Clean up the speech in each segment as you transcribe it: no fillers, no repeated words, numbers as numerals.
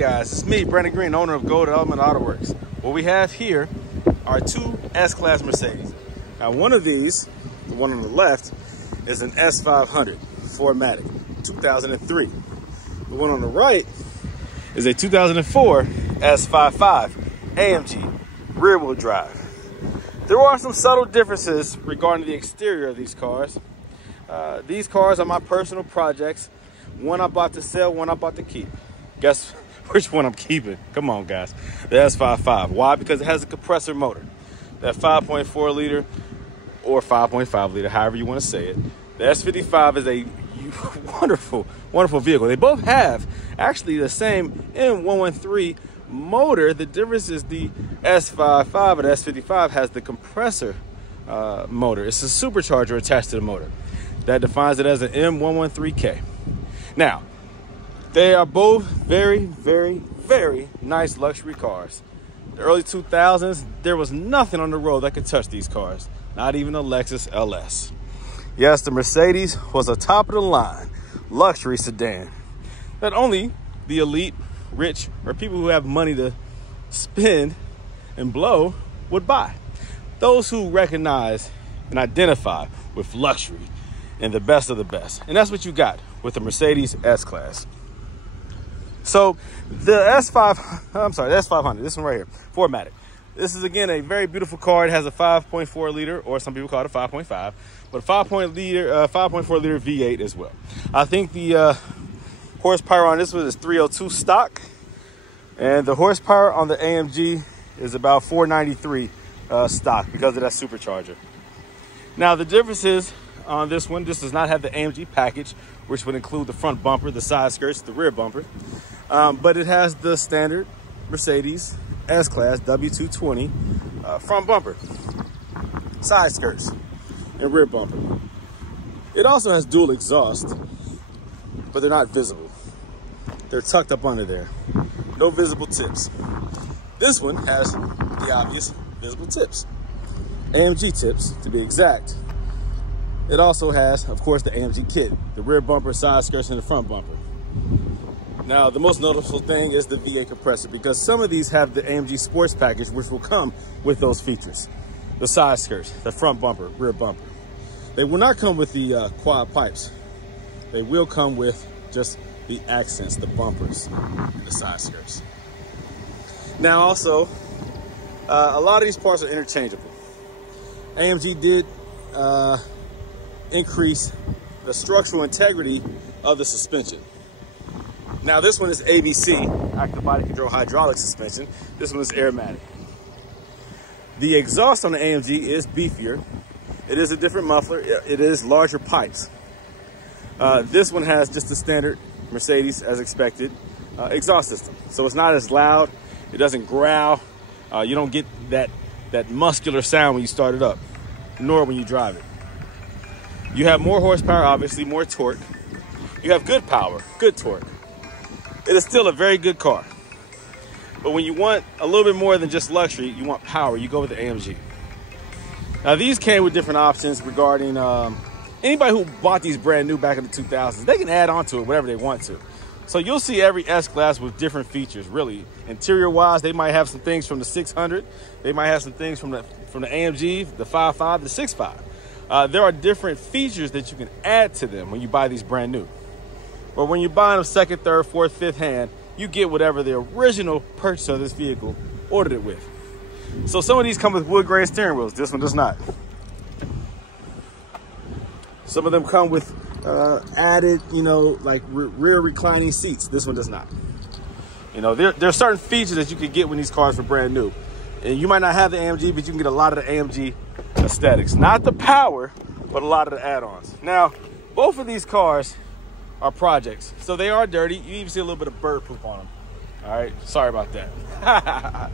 guys, it's me, Brandon Green, owner of Goldelementautoworks. What we have here are two S-Class Mercedes. Now one of these, the one on the left, is an S500 4MATIC, 2003. The one on the right is a 2004 S55 AMG rear-wheel drive. There are some subtle differences regarding the exterior of these cars. These cars are my personal projects. One I bought to sell, one I bought to keep. Guess which one I'm keeping? Come on, guys. The S55. Why? Because it has a compressor motor. That 5.4 liter or 5.5 liter, however you want to say it. The S55 is a wonderful, wonderful vehicle. They both have actually the same M113 motor. The difference is the S55 or the S55 has the compressor motor. It's a supercharger attached to the motor. That defines it as an M113K. Now, they are both very, very, very nice luxury cars. The early 2000s, there was nothing on the road that could touch these cars, not even a Lexus LS. Yes, the Mercedes was a top-of-the-line luxury sedan that only the elite, rich, or people who have money to spend and blow would buy. Those who recognize and identify with luxury and the best of the best. And that's what you got with the Mercedes S-Class. So the S500, this one right here, 4MATIC. This is, again, a very beautiful car. It has a 5.4 liter, or some people call it a 5.5, but 5.4 liter V8 as well. I think the horsepower on this one is 302 stock, and the horsepower on the AMG is about 493 stock because of that supercharger. Now, the difference is on this one, this does not have the AMG package, which would include the front bumper, the side skirts, the rear bumper. But it has the standard Mercedes S-Class W220 front bumper, side skirts, and rear bumper. It also has dual exhaust, but they're not visible. They're tucked up under there. No visible tips. This one has the obvious visible tips. AMG tips, to be exact. It also has, of course, the AMG kit, the rear bumper, side skirts, and the front bumper. Now, the most noticeable thing is the V8 compressor, because some of these have the AMG Sports package, which will come with those features. The side skirts, the front bumper, rear bumper. They will not come with the quad pipes. They will come with just the accents, the bumpers, and the side skirts. Now, also, a lot of these parts are interchangeable. AMG did increase the structural integrity of the suspension. Now this one is ABC, active body control hydraulic suspension. This one is aromatic. The exhaust on the AMG is beefier. It is a different muffler. It is larger pipes. This one has just the standard Mercedes, as expected, exhaust system. So it's not as loud. It doesn't growl. You don't get that muscular sound when you start it up, nor when you drive it. You have more horsepower, obviously, more torque. You have good power, good torque. It is still a very good car. But when you want a little bit more than just luxury, you want power, you go with the AMG. Now, these came with different options regarding anybody who bought these brand new back in the 2000s. They can add on to it whatever they want to. So you'll see every S-Class with different features, really. Interior-wise, they might have some things from the 600. They might have some things from the AMG, the 5.5, the 6.5. There are different features that you can add to them when you buy these brand new. But when you're buying them second, third, fourth, fifth hand, you get whatever the original purchase of this vehicle ordered it with. So some of these come with wood grain steering wheels. This one does not. Some of them come with added, like rear reclining seats. This one does not. There are certain features that you can get when these cars are brand new. And you might not have the AMG, but you can get a lot of the AMG aesthetics. Not the power, but a lot of the add-ons. Now, both of these cars are projects, so they are dirty. You even see a little bit of bird poop on them. All right, sorry about that.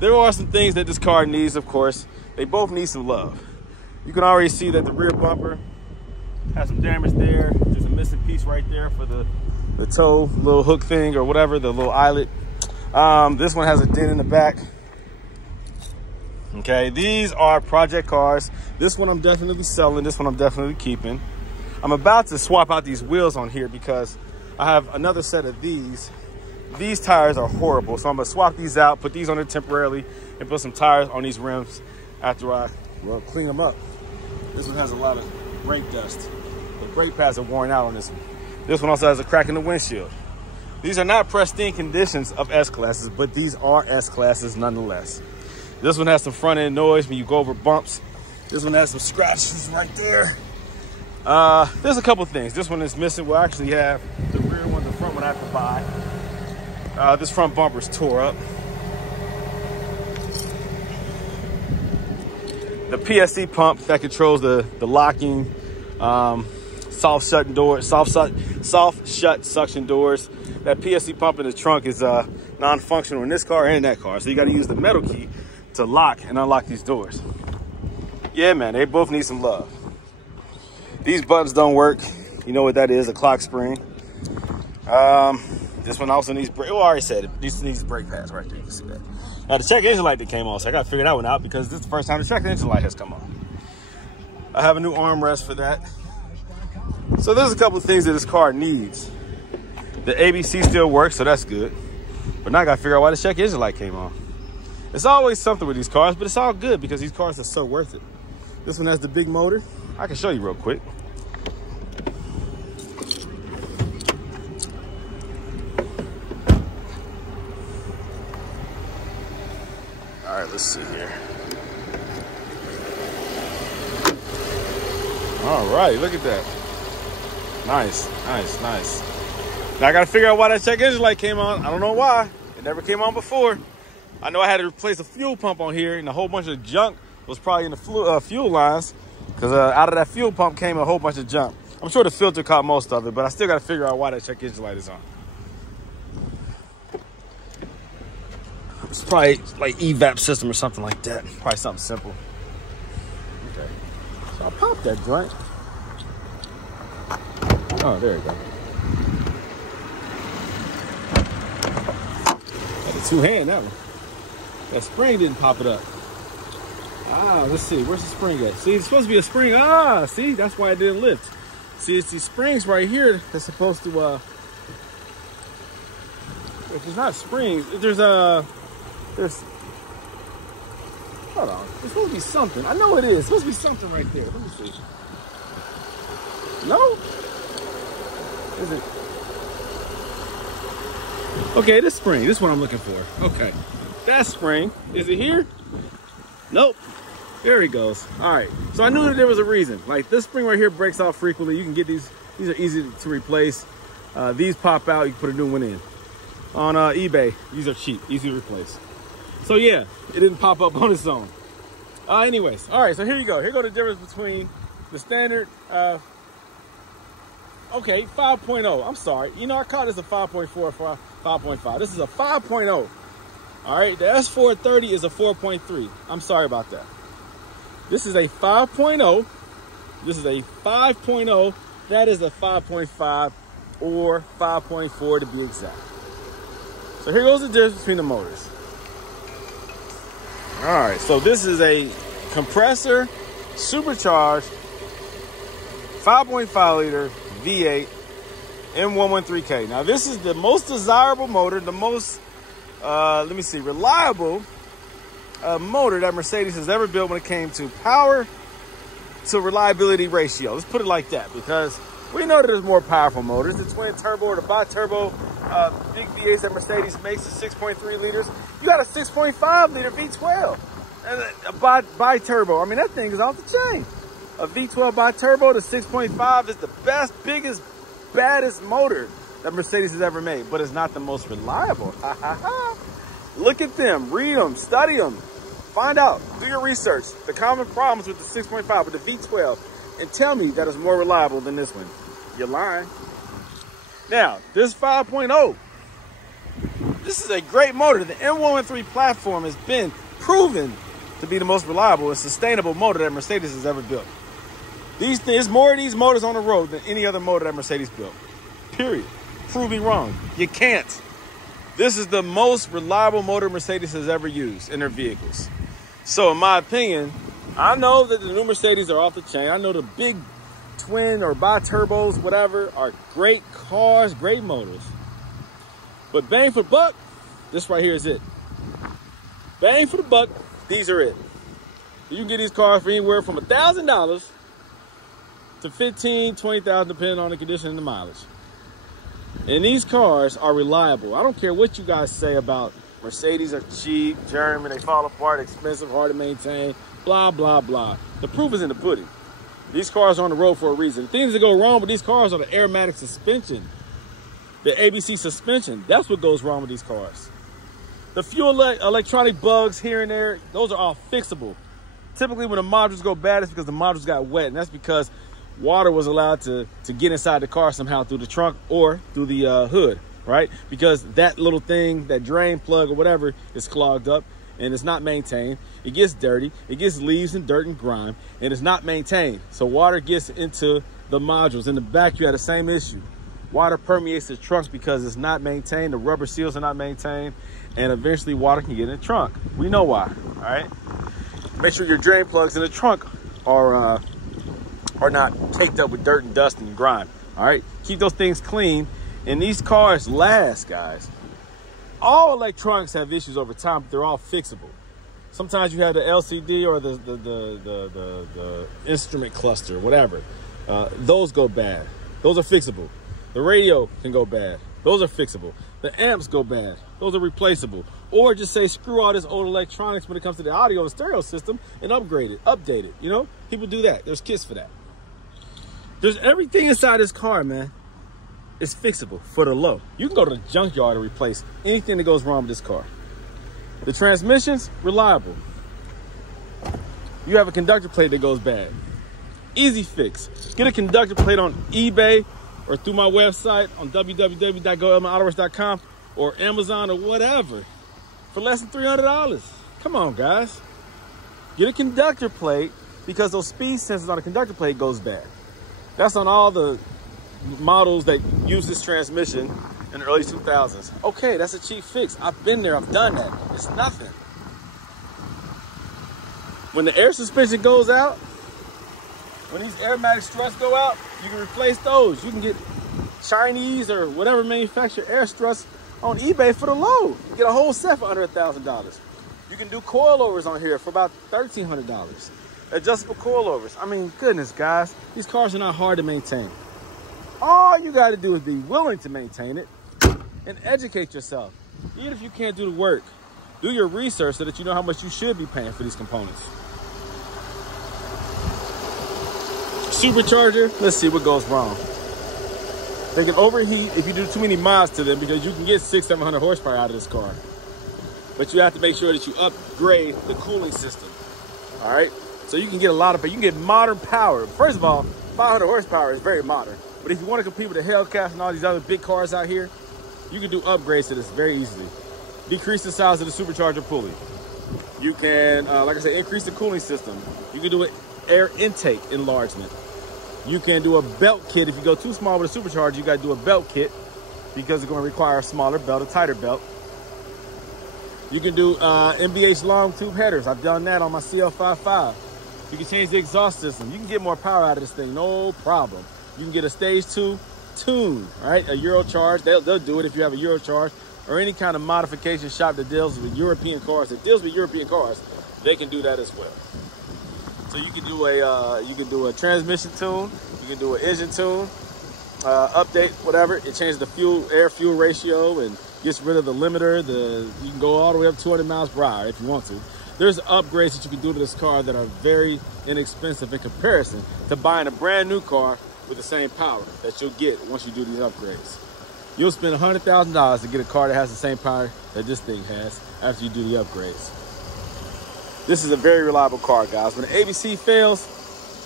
There are some things that this car needs, of course. They both need some love. You can already see that the rear bumper has some damage there. There's a missing piece right there for the toe little hook thing or whatever, the little eyelet. This one has a dent in the back. Okay, these are project cars. This one I'm definitely selling. This one I'm definitely keeping. I'm about to swap out these wheels on here because I have another set of these these tires are horrible. So I'm gonna swap these out, put these on it temporarily, and put some tires on these rims after I clean them up. This one has a lot of brake dust. The brake pads are worn out on this one. This one also has a crack in the windshield. These are not pristine conditions of S-classes, but these are S-classes nonetheless. This one has some front end noise when you go over bumps. This one has some scratches right there. There's a couple things. This one is missing. We'll actually have the rear one, the front one I have to buy. This front bumper's tore up. The PSC pump that controls the locking, soft shut suction doors. That PSC pump in the trunk is non-functional in this car and that car. So you got to use the metal key to lock and unlock these doors. Yeah, man, they both need some love. These buttons don't work. You know what that is, a clock spring. This one also needs brake. Oh, I already said it. This needs brake pads right there. You can see that. Now, the check engine light that came on, so I got to figure that one out because this is the first time the check engine light has come on. I have a new armrest for that. So there's a couple of things that this car needs. The ABC still works, so that's good. But now I got to figure out why the check engine light came on. It's always something with these cars, but it's all good because these cars are so worth it. This one has the big motor. I can show you real quick. All right, let's see here. All right, look at that. Nice, nice, nice. Now I got to figure out why that check engine light came on. I don't know why. It never came on before. I know I had to replace a fuel pump on here, and a whole bunch of junk was probably in the fuel lines because out of that fuel pump came a whole bunch of junk. I'm sure the filter caught most of it, but I still got to figure out why that check engine light is on. It's probably like evap system or something like that. Probably something simple. Okay. So I'll pop that joint. Oh, there you go. Got a two-hand, that one. That spring didn't pop it up. Ah, let's see. Where's the spring at? See, it's supposed to be a spring. Ah, see? That's why it didn't lift. See, it's these springs right here that's supposed to, if there's not springs, if there's hold on. There's supposed to be something. I know it is. There's supposed to be something right there. Let me see. No? Is it? Okay, this spring. This is what I'm looking for. Okay. That spring. Is it here? Nope. There he goes. All right. So I knew that there was a reason. Like this spring right here breaks off frequently. You can get these. These are easy to replace. These pop out. You can put a new one in. On eBay, these are cheap, easy to replace. So yeah, it didn't pop up on its own. Anyways, all right, so here you go. Here go the difference between the standard, okay, 5.0. I'm sorry. You know, I call this a 5.4 or 5.5. This is a 5.0. All right, the S430 is a 4.3. I'm sorry about that. This is a 5.0. This is a 5.0. That is a 5.5 or 5.4 to be exact. So here goes the difference between the motors. All right, so this is a compressor, supercharged, 5.5 liter V8 M113K. Now this is the most desirable motor, the most, reliable motor that Mercedes has ever built when it came to power to reliability ratio. Let's put it like that because we know that there's more powerful motors. The twin turbo or the bi-turbo big V8s that Mercedes makes is 6.3 liters. You got a 6.5 liter V12 and a bi-turbo. I mean, that thing is off the chain. A V12 bi-turbo to 6.5 is the best, biggest, baddest motor that Mercedes has ever made, but it's not the most reliable. Look at them, read them, study them, find out, do your research. The common problems with the 6.5 with the V12 and tell me that it's more reliable than this one. You're lying. Now, this 5.0, this is a great motor. The M113 platform has been proven to be the most reliable and sustainable motor that Mercedes has ever built. There's more of these motors on the road than any other motor that Mercedes built. Period. Prove me wrong. You can't. This is the most reliable motor Mercedes has ever used in their vehicles. So in my opinion, I know that the new Mercedes are off the chain. I know the big twin or bi-turbos, whatever, are great cars, great motors. But bang for the buck, this right here is it. Bang for the buck, these are it. You can get these cars for anywhere from $1,000 to $15,000, $20,000, depending on the condition and the mileage. And these cars are reliable. I don't care what you guys say about Mercedes are cheap, German, they fall apart, expensive, hard to maintain, blah, blah, blah. The proof is in the pudding. These cars are on the road for a reason. The things that go wrong with these cars are the aromatic suspension, the ABC suspension. That's what goes wrong with these cars. The fuel electronic bugs here and there, those are all fixable. Typically when the modules go bad, it's because the modules got wet, and that's because water was allowed to get inside the car somehow through the trunk or through the hood. Right? Because that little thing, that drain plug or whatever, is clogged up and it's not maintained. It gets dirty, it gets leaves and dirt and grime, and it's not maintained. So water gets into the modules. In the back, you have the same issue. Water permeates the trunks because it's not maintained, the rubber seals are not maintained, and eventually water can get in the trunk. We know why, all right? Make sure your drain plugs in the trunk are not caked up with dirt and dust and grime, all right? Keep those things clean. And these cars last, guys. All electronics have issues over time, but they're all fixable. Sometimes you have the LCD or the instrument cluster, whatever. Those go bad. Those are fixable. The radio can go bad. Those are fixable. The amps go bad. Those are replaceable. Or just say, screw all this old electronics when it comes to the audio and stereo system and upgrade it, update it. You know, people do that. There's kits for that. There's everything inside this car, man. It's fixable for the low. You can go to the junkyard and replace anything that goes wrong with this car. The transmission's reliable. You have a conductor plate that goes bad. Easy fix. Get a conductor plate on eBay or through my website on www.goldelementautoworks.com or Amazon or whatever for less than $300. Come on, guys. Get a conductor plate because those speed sensors on the conductor plate goes bad. That's on all the models that use this transmission in the early 2000s. Okay, that's a cheap fix. I've been there, I've done that. It's nothing. When the air suspension goes out, when these aromatic struts go out, you can replace those. You can get Chinese or whatever manufacturer air struts on eBay for the low. You get a whole set for under $1,000. You can do coilovers on here for about $1,300. Adjustable coilovers. I mean, goodness, guys, these cars are not hard to maintain. All you got to do is be willing to maintain it and educate yourself. Even if you can't do the work, do your research so that you know how much you should be paying for these components. Supercharger, let's see what goes wrong. They can overheat if you do too many miles to them because you can get 600-700 horsepower out of this car. But you have to make sure that you upgrade the cooling system. All right? So you can get a lot of, you can get modern power. First of all, 500 horsepower is very modern. But if you want to compete with the Hellcats and all these other big cars out here, you can do upgrades to this very easily. Decrease the size of the supercharger pulley. You can, like I said, increase the cooling system. You can do an air intake enlargement. You can do a belt kit. If you go too small with a supercharger, you got to do a belt kit because it's going to require a smaller belt, a tighter belt. You can do MBH long tube headers. I've done that on my CL55. You can change the exhaust system. You can get more power out of this thing, no problem. You can get a stage 2 tune, right? A Eurocharge. They'll do it if you have a Eurocharge or any kind of modification shop that deals with European cars. That deals with European cars, they can do that as well. So you can do a transmission tune, you can do an engine tune, update, whatever. It changes the air-fuel ratio and gets rid of the limiter. You can go all the way up 200 miles per hour if you want to. There's upgrades that you can do to this car that are very inexpensive in comparison to buying a brand new car with the same power that you'll get once you do these upgrades. You'll spend $100,000 to get a car that has the same power that this thing has after you do the upgrades. This is a very reliable car, guys. When the ABC fails,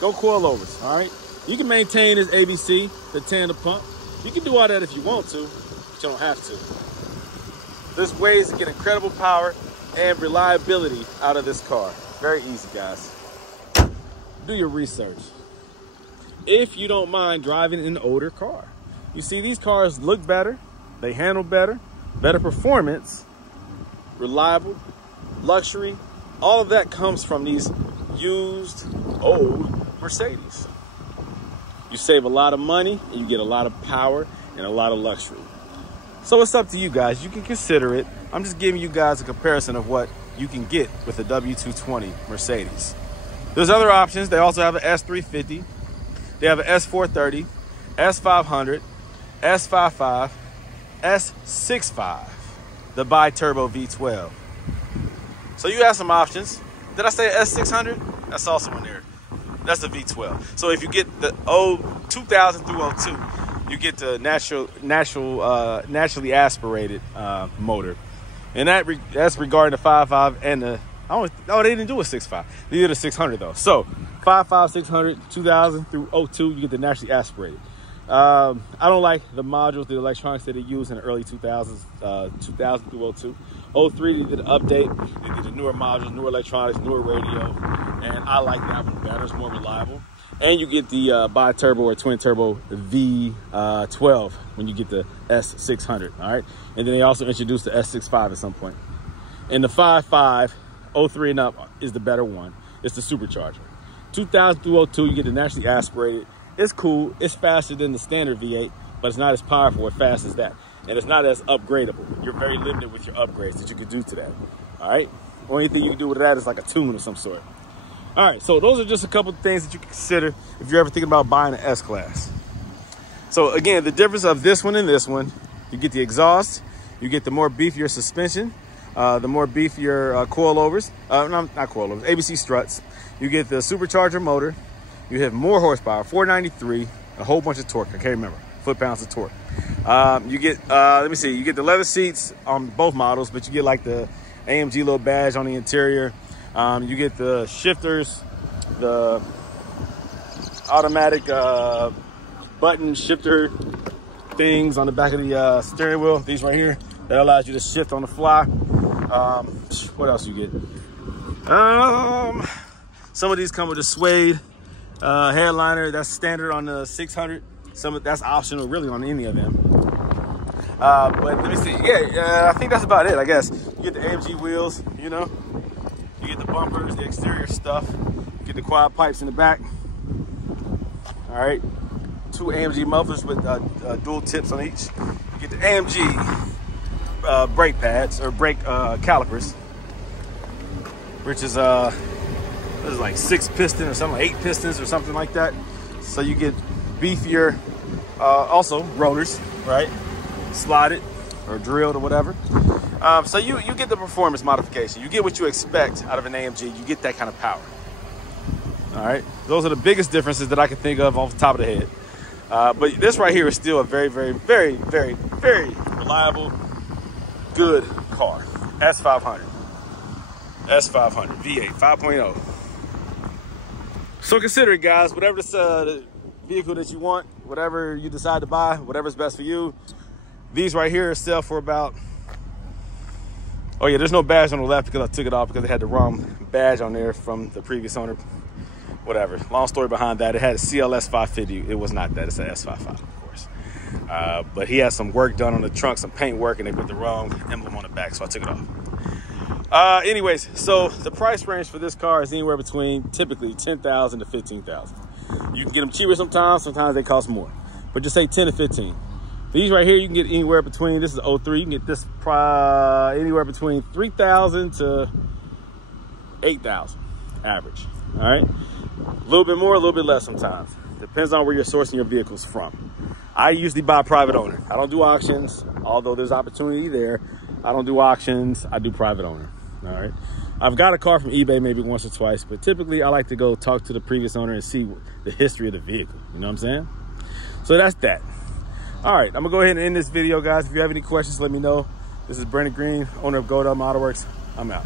go coilovers, all right? You can maintain this ABC, the tandem pump. You can do all that if you want to, but you don't have to. There's ways to get incredible power and reliability out of this car. Very easy, guys. Do your research. If you don't mind driving an older car. You see, these cars look better, they handle better, better performance, reliable, luxury. All of that comes from these used old Mercedes. You save a lot of money and you get a lot of power and a lot of luxury. So it's up to you guys. You can consider it. I'm just giving you guys a comparison of what you can get with the W220 Mercedes. There's other options. They also have an S350. They have an S430, S500, S55, S65, the bi-turbo V12. So you have some options. Did I say S600? That's also in there. That's the V12. So if you get the 2000 through 02, you get the naturally aspirated motor. And that's regarding the 5.5 and the, they didn't do a 6.5. They did a 600 though. So 5.5, 600, 2000 through 02, you get the naturally aspirated. I don't like the modules, the electronics that they use in the early 2000s, 2000 through 02. 03, they did an update. They did the newer modules, newer electronics, newer radio. And I like that one better. It's more reliable. And you get the bi-turbo or twin-turbo V12 when you get the S600, all right? And then they also introduced the S65 at some point. And the 5.5, 03 and up is the better one. It's the supercharger. 2000 through 02, you get the naturally aspirated. It's cool. It's faster than the standard V8, but it's not as powerful or fast as that. And it's not as upgradable. You're very limited with your upgrades that you can do to that, all right? Only thing you can do with that is like a tune of some sort. All right, so those are just a couple of things that you can consider if you're ever thinking about buying an S-Class. So again, the difference of this one and this one, you get the exhaust, you get the more beefier suspension, the more beefier coilovers, not coilovers, ABC struts. You get the supercharger motor, you have more horsepower, 493, a whole bunch of torque, I can't remember, foot-pounds of torque. You get, let me see, you get the leather seats on both models, but you get like the AMG little badge on the interior. You get the shifters, the automatic button shifter things on the back of the steering wheel. These right here, that allows you to shift on the fly. What else you get? Some of these come with a suede headliner. That's standard on the 600. That's optional really on any of them. But let me see. Yeah, I think that's about it, I guess. You get the AMG wheels, you know. You get the bumpers, the exterior stuff. You get the quad pipes in the back. All right. 2 AMG mufflers with dual tips on each. You get the AMG brake pads or brake calipers, which is like 6 piston or something, 8 pistons or something like that. So you get beefier, also rotors, right? Slotted or drilled or whatever. So you get the performance modification. You get what you expect out of an AMG. You get that kind of power. All right. Those are the biggest differences that I can think of off the top of the head. But this right here is still a very, very, very, very, very reliable, good car. S500. S500 V8 5.0. So consider it, guys. Whatever the vehicle that you want, whatever you decide to buy, whatever's best for you. These right here sell for about, oh yeah, there's no badge on the left because I took it off because it had the wrong badge on there from the previous owner. Whatever. Long story behind that. It had a CLS 550. It was not that. It's an S55, of course. But he had some work done on the trunk, some paint work, and they put the wrong emblem on the back, so I took it off. Anyways, so the price range for this car is anywhere between typically $10,000 to $15,000. You can get them cheaper sometimes they cost more. But just say 10 to 15. These right here, you can get anywhere between, this is 03, you can get this anywhere between 3,000 to 8,000 average, all right? A little bit more, a little bit less sometimes. Depends on where you're sourcing your vehicles from. I usually buy private owner. I don't do auctions, although there's opportunity there. I don't do auctions, I do private owner, all right? I've got a car from eBay maybe once or twice, but typically I like to go talk to the previous owner and see the history of the vehicle, you know what I'm saying? So that's that. All right, I'm gonna go ahead and end this video, guys. If you have any questions, let me know. This is Brandon Green, owner of Goldelementautoworks. I'm out.